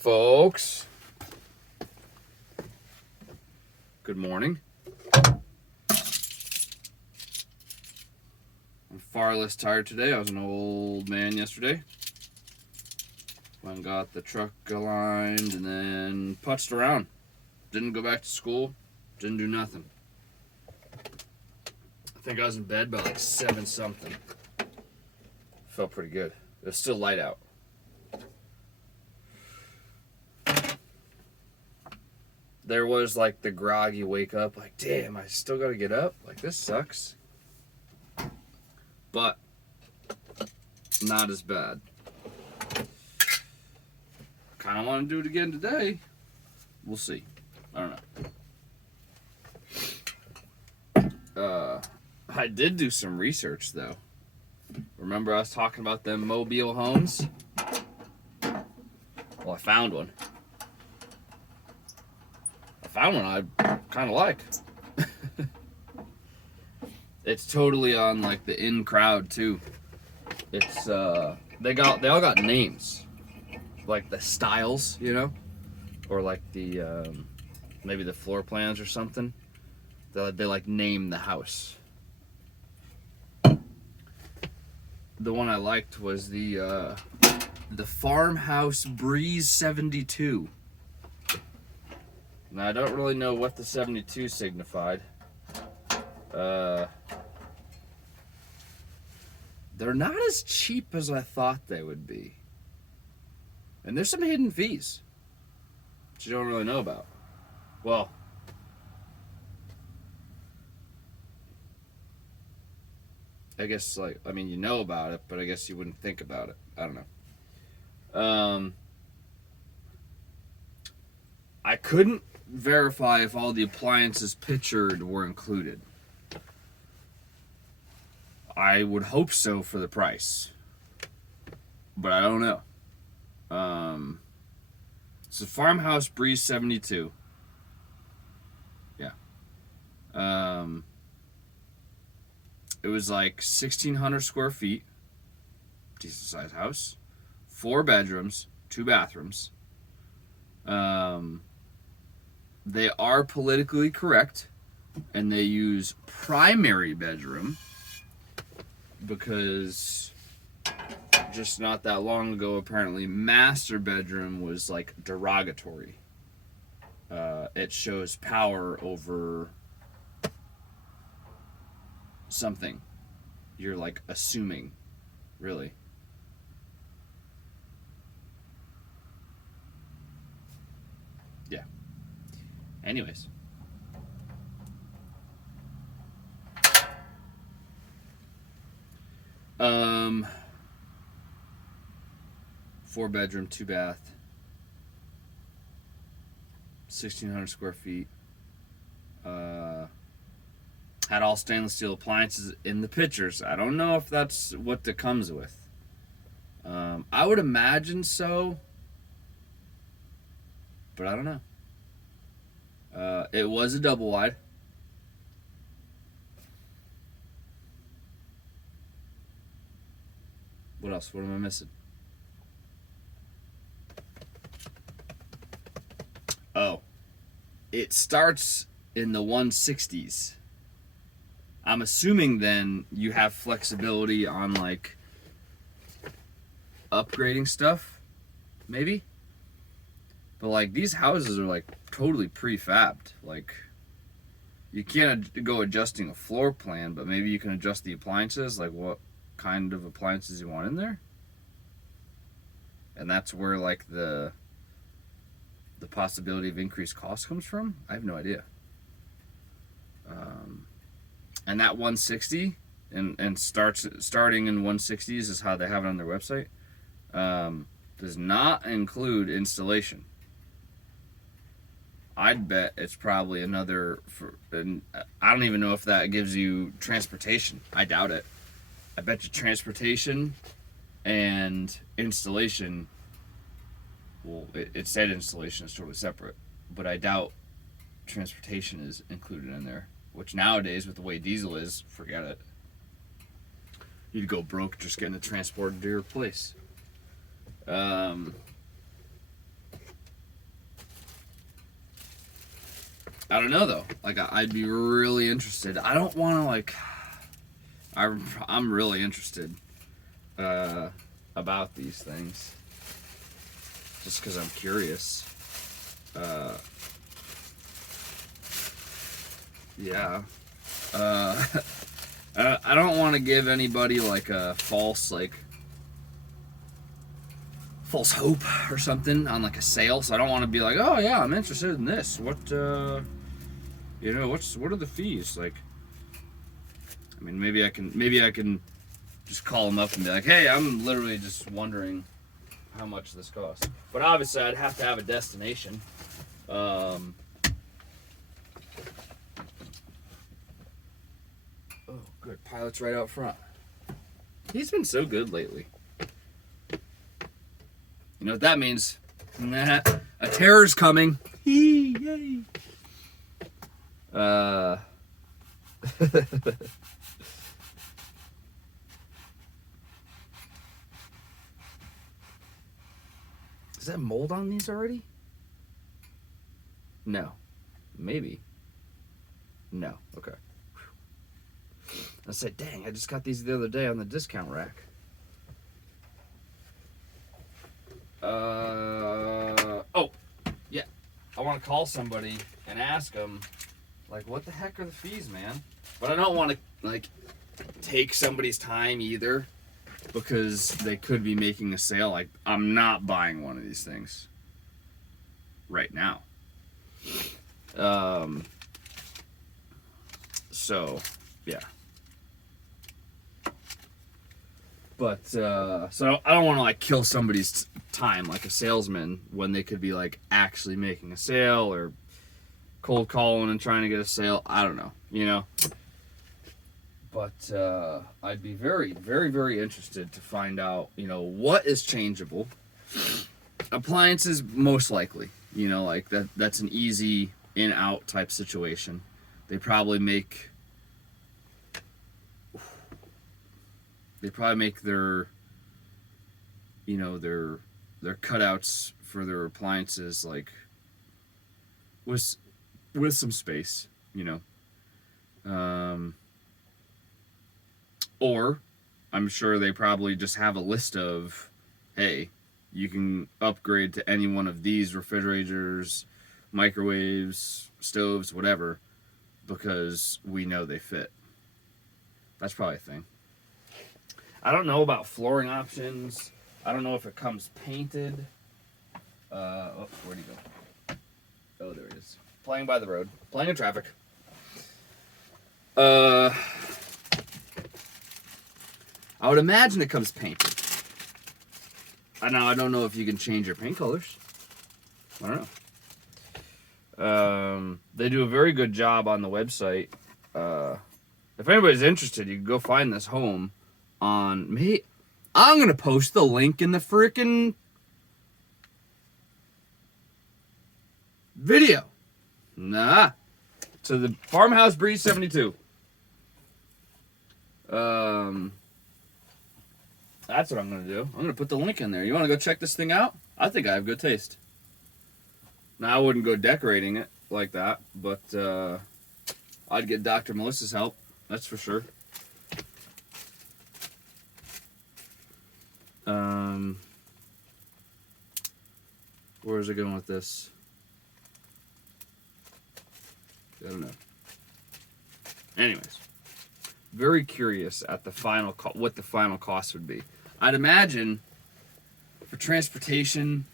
Folks, good morning. I'm far less tired today. I was an old man yesterday. Went and got the truck aligned and then putzed around. Didn't go back to school. Didn't do nothing. I think I was in bed by like 7 something. Felt pretty good. It was still light out. There was like the groggy wake up, like, damn, I still gotta get up. Like, this sucks. But not as bad. Kind of want to do it again today. We'll see. I don't know. I did do some research though. Remember I was talking about them mobile homes? Well, I found one. I kind of like. It's totally on like the in crowd too. It's they all got names, like the styles, you know, or like the maybe the floor plans or something. They like name the house. The one I liked was the Farmhouse Breeze 72. Now, I don't really know what the 72 signified. They're not as cheap as I thought they would be. And there's some hidden fees that you don't really know about. Well, I guess, you know about it, but I guess you wouldn't think about it. I don't know. I couldn't verify if all the appliances pictured were included. I would hope so for the price, but I don't know. It's a Farmhouse Breeze 72. Yeah. It was like 1,600 square feet. Decent sized house. 4 bedrooms, 2 bathrooms. They are politically correct, and they use primary bedroom because just not that long ago, apparently, master bedroom was like derogatory. It shows power over something. You're like assuming, really. Yeah. Anyways. 4 bedroom, 2 bath, 1,600 square feet. Had all stainless steel appliances in the pictures. I don't know if that's what it comes with. I would imagine so, but I don't know. It was a double wide. What else? What am I missing? Oh, it starts in the 160s. I'm assuming then you have flexibility on like upgrading stuff, maybe. But like these houses are like totally prefabbed. Like you can't go adjusting a floor plan, but maybe you can adjust the appliances, like what kind of appliances you want in there. And that's where like the possibility of increased cost comes from. I have no idea. And that 160 and starting in 160s is how they have it on their website. Does not include installation. I'd bet it's probably another. I don't even know if that gives you transportation. I doubt it. I bet you transportation and installation. Well, it said installation is totally separate, but I doubt transportation is included in there. Which nowadays, with the way diesel is, forget it. You'd go broke just getting it transported to your place. I don't know though. Like I'd be really interested. I don't want to like. I'm really interested about these things, just because I'm curious. Yeah. I don't want to give anybody like a false hope or something on like a sale. So I don't want to be like, oh yeah, I'm interested in this. What are the fees? Like, I mean, maybe I can just call them up and be like, hey, I'm literally just wondering how much this costs. But obviously, I'd have to have a destination. Oh, good. Pilot's right out front. He's been so good lately. You know what that means? Nah, a terror's coming. Yay. Is that mold on these already? No. Maybe. No. Okay. I said, dang, I just got these the other day on the discount rack. Oh, yeah. I want to call somebody and ask them, like, what the heck are the fees, man? But I don't want to, like, take somebody's time either, because they could be making a sale. Like, I'm not buying one of these things right now. So, yeah. But, so I don't want to, like, kill somebody's time like a salesman when they could be, like, actually making a sale or cold calling and trying to get a sale. I don't know, you know? But I'd be very, very, very interested to find out, you know, what is changeable. Appliances, most likely, you know, like that's an easy in-out type situation. They probably make their, you know, their cutouts for their appliances, like, with some space, you know. Or I'm sure they probably just have a list of, hey, you can upgrade to any one of these refrigerators, microwaves, stoves, whatever, because we know they fit. That's probably a thing. I don't know about flooring options. I don't know if it comes painted. Oh, where'd he go? Oh, there he is. Playing by the road. Playing in traffic. I would imagine it comes painted. I don't know if you can change your paint colors. I don't know. They do a very good job on the website. If anybody's interested, you can go find this home on me. I'm going to post the link in the freaking video. Nah. To the Farmhouse Breeze 72. That's what I'm going to do. I'm going to put the link in there. You want to go check this thing out? I think I have good taste. Now, I wouldn't go decorating it like that, but I'd get Dr. Melissa's help. That's for sure. Where is it going with this? I don't know. Anyways, very curious at the final what the final cost would be. I'd imagine for transportation,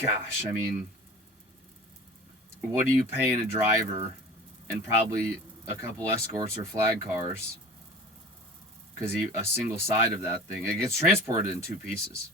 gosh, I mean, what are you paying a driver and probably a couple escorts or flag cars? Because a single side of that thing, it gets transported in two pieces.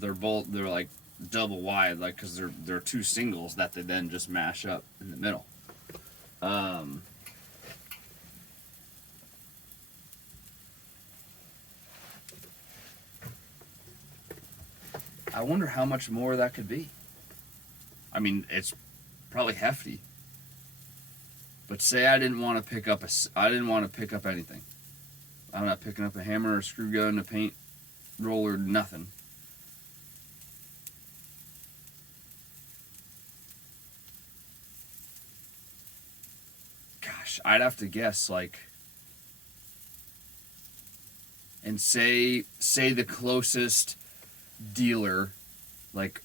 They're like double wide, like, because they're two singles that they then just mash up in the middle. I wonder how much more that could be. I mean, it's probably hefty. But say I didn't want to pick up anything. I'm not picking up a hammer, a screw gun, a paint roller, nothing. gosh, I'd have to guess like, and say the closest dealer, like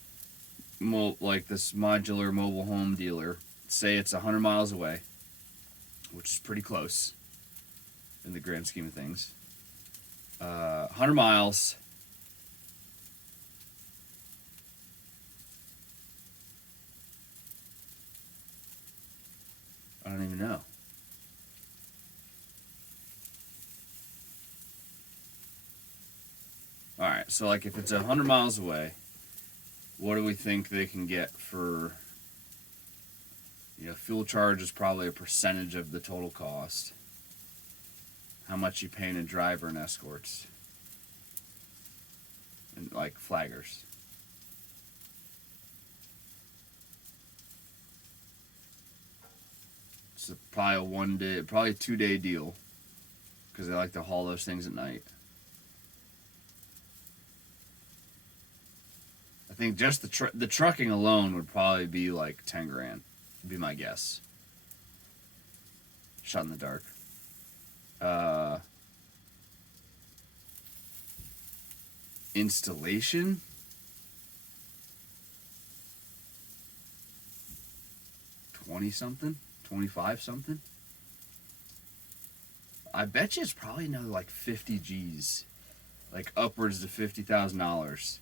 this modular mobile home dealer, say it's 100 miles away, which is pretty close in the grand scheme of things. 100 miles. I don't even know. Alright, so like if it's 100 miles away, what do we think they can get for, fuel charge is probably a percentage of the total cost. How much you paying a driver and escorts? And like flaggers. It's probably probably a 2-day deal, because they like to haul those things at night. I think just the trucking alone would probably be like 10 grand, would be my guess. Shot in the dark. Installation? $20-something? $25-something? I bet you it's probably another like 50 G's. Like upwards to $50,000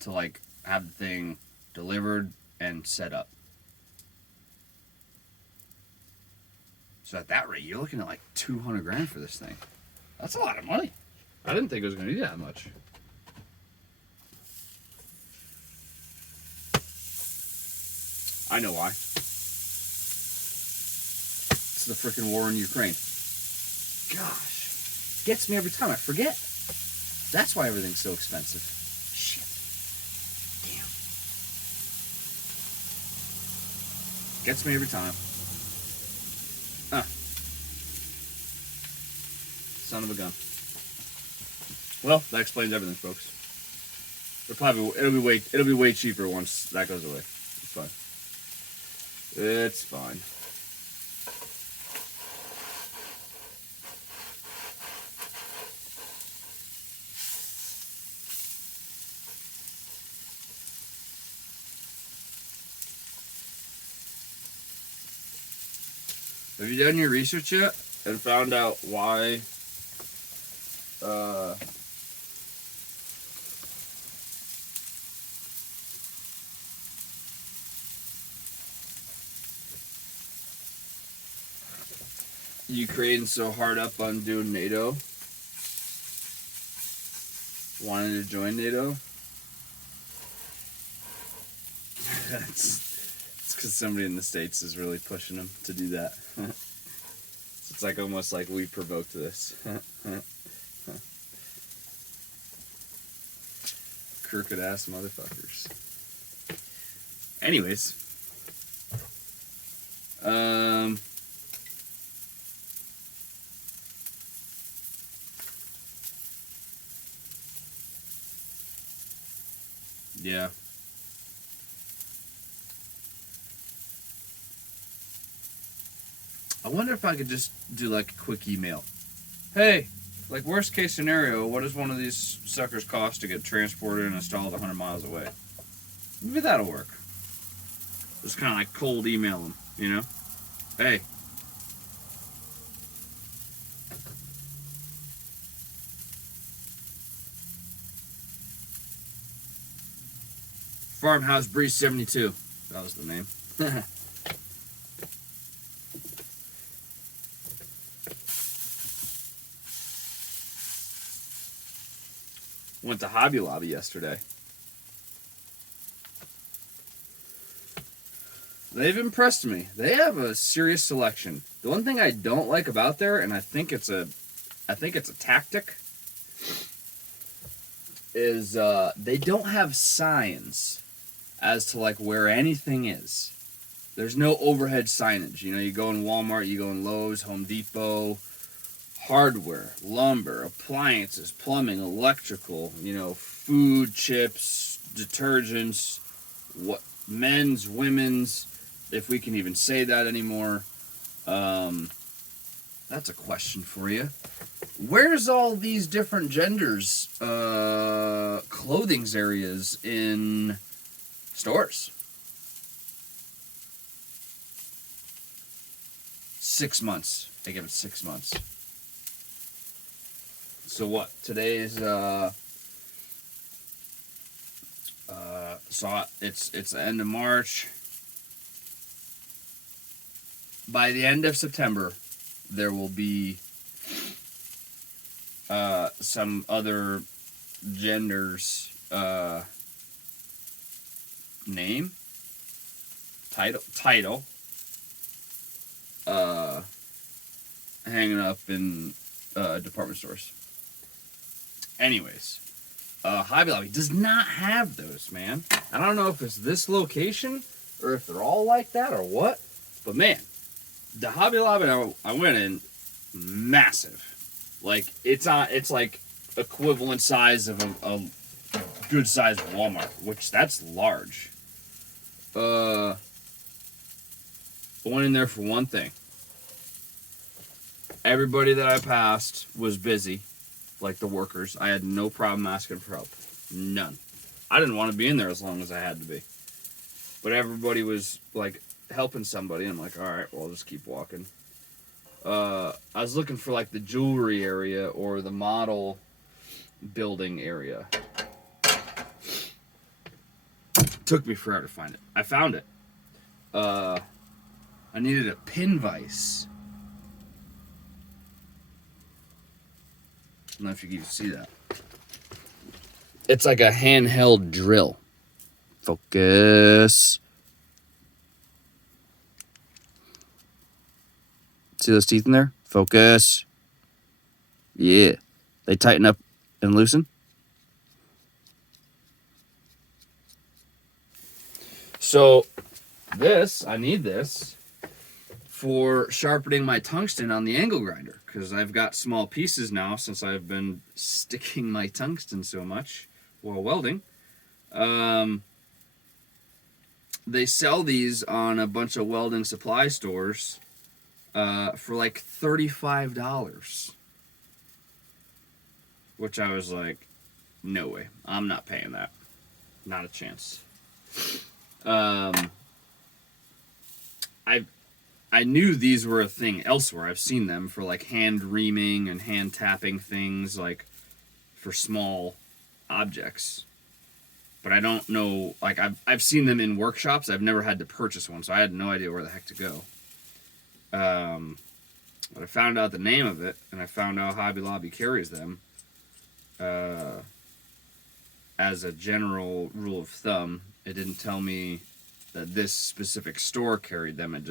to like have the thing delivered and set up. So at that rate, you're looking at like 200 grand for this thing. That's a lot of money. I didn't think it was going to be that much. I know why. It's the freaking war in Ukraine. Gosh. Gets me every time. I forget. That's why everything's so expensive. Shit. Damn. Gets me every time. Son of a gun. Well, that explains everything, folks. It'll be way cheaper once that goes away. It's fine. It's fine. Have you done your research yet and found out why Ukraine's so hard up on doing NATO? Wanting to join NATO? It's because somebody in the States is really pushing them to do that. So it's like almost like we provoked this. Crooked ass motherfuckers. Anyways. Yeah. I wonder if I could just do like a quick email. Hey, like worst case scenario, what does one of these suckers cost to get transported and installed 100 miles away? Maybe that'll work. Just kind of like cold email them, you know? Hey. Farmhouse Breeze 72. That was the name. Went to Hobby Lobby yesterday. They've impressed me. They have a serious selection. The one thing I don't like about there, and I think it's a tactic, is they don't have signs as to like where anything is. There's no overhead signage. You know, you go in Walmart, you go in Lowe's, Home Depot, hardware, lumber, appliances, plumbing, electrical, you know, food, chips, detergents, what men's, women's, if we can even say that anymore, That's a question for you. Where's all these different genders' clothing areas in stores? 6 months. They give it 6 months. So what? Today's so it's the end of March. By the end of September, there will be some other genders name title hanging up in department stores. Anyways, Hobby Lobby does not have those, man. I don't know if it's this location or if they're all like that or what, but man, the Hobby Lobby I went in, massive. Like it's like equivalent size of a good sized Walmart, which that's large. I went in there for one thing. Everybody that I passed was busy, like the workers. I had no problem asking for help. None. I didn't want to be in there as long as I had to be. But everybody was like helping somebody. I'm like, all right, well, I'll just keep walking. I was looking for like the jewelry area or the model building area. Took me forever to find it. I found it. I needed a pin vise. I don't know if you can see that. It's like a handheld drill. Focus. See those teeth in there? Focus. Yeah. They tighten up and loosen. So I need this for sharpening my tungsten on the angle grinder, because I've got small pieces now since I've been sticking my tungsten so much while welding. They sell these on a bunch of welding supply stores for like $35, which I was like, no way, I'm not paying that, not a chance. I knew these were a thing elsewhere. I've seen them for like hand reaming and hand tapping things, like for small objects. But I don't know, like I've seen them in workshops. I've never had to purchase one, so I had no idea where the heck to go. But I found out the name of it, and I found out Hobby Lobby carries them. As a general rule of thumb, it didn't tell me that this specific store carried them. It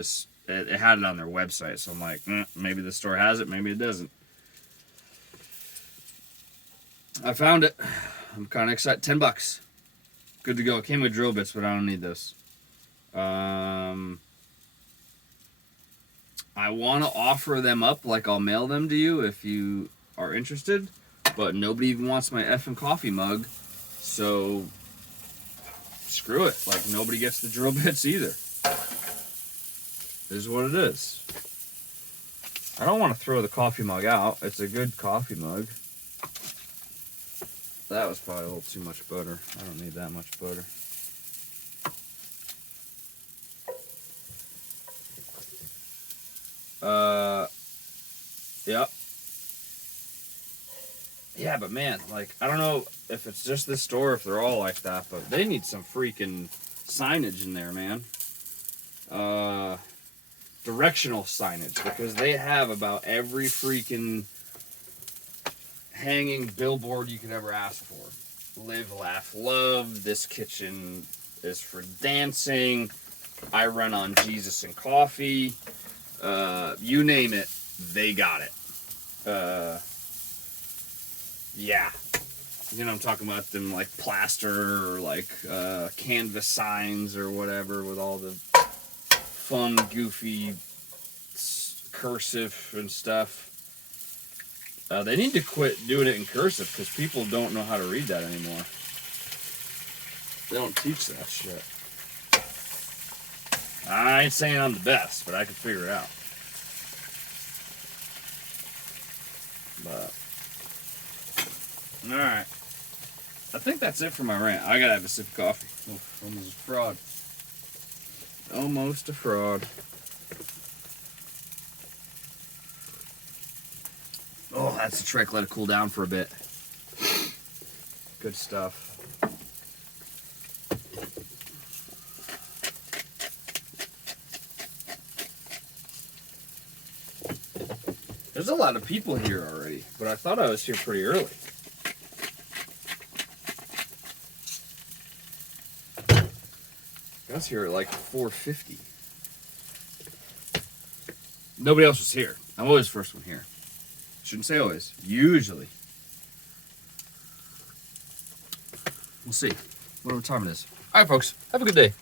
had it on their website, so I'm like, maybe the store has it, maybe it doesn't. I found it. I'm kind of excited. $10. Good to go. It came with drill bits, but I don't need this. I want to offer them up, like I'll mail them to you if you are interested, but nobody even wants my effing coffee mug, so screw it. Like, nobody gets the drill bits either. It is what it is. I don't want to throw the coffee mug out. It's a good coffee mug. That was probably a little too much butter. I don't need that much butter. Yep. Yeah, but man, like, I don't know if it's just this store, if they're all like that, but they need some freaking signage in there, man. Directional signage, because they have about every freaking hanging billboard you could ever ask for. Live, laugh, love. This kitchen is for dancing. I run on Jesus and coffee. You name it, they got it. Yeah. You know, I'm talking about them like plaster or like canvas signs or whatever with all the fun, goofy cursive and stuff. They need to quit doing it in cursive because people don't know how to read that anymore. They don't teach that shit. I ain't saying I'm the best, but I can figure it out. But all right, I think that's it for my rant. I gotta have a sip of coffee. Oh, almost a fraud. Almost a fraud. Oh, that's the trick. Let it cool down for a bit. Good stuff. There's a lot of people here already, but I thought I was here pretty early. I was here at like 4:50. Nobody else was here. I'm always the first one here. Shouldn't say always. Usually. We'll see. Whatever time it is. All right, folks. Have a good day.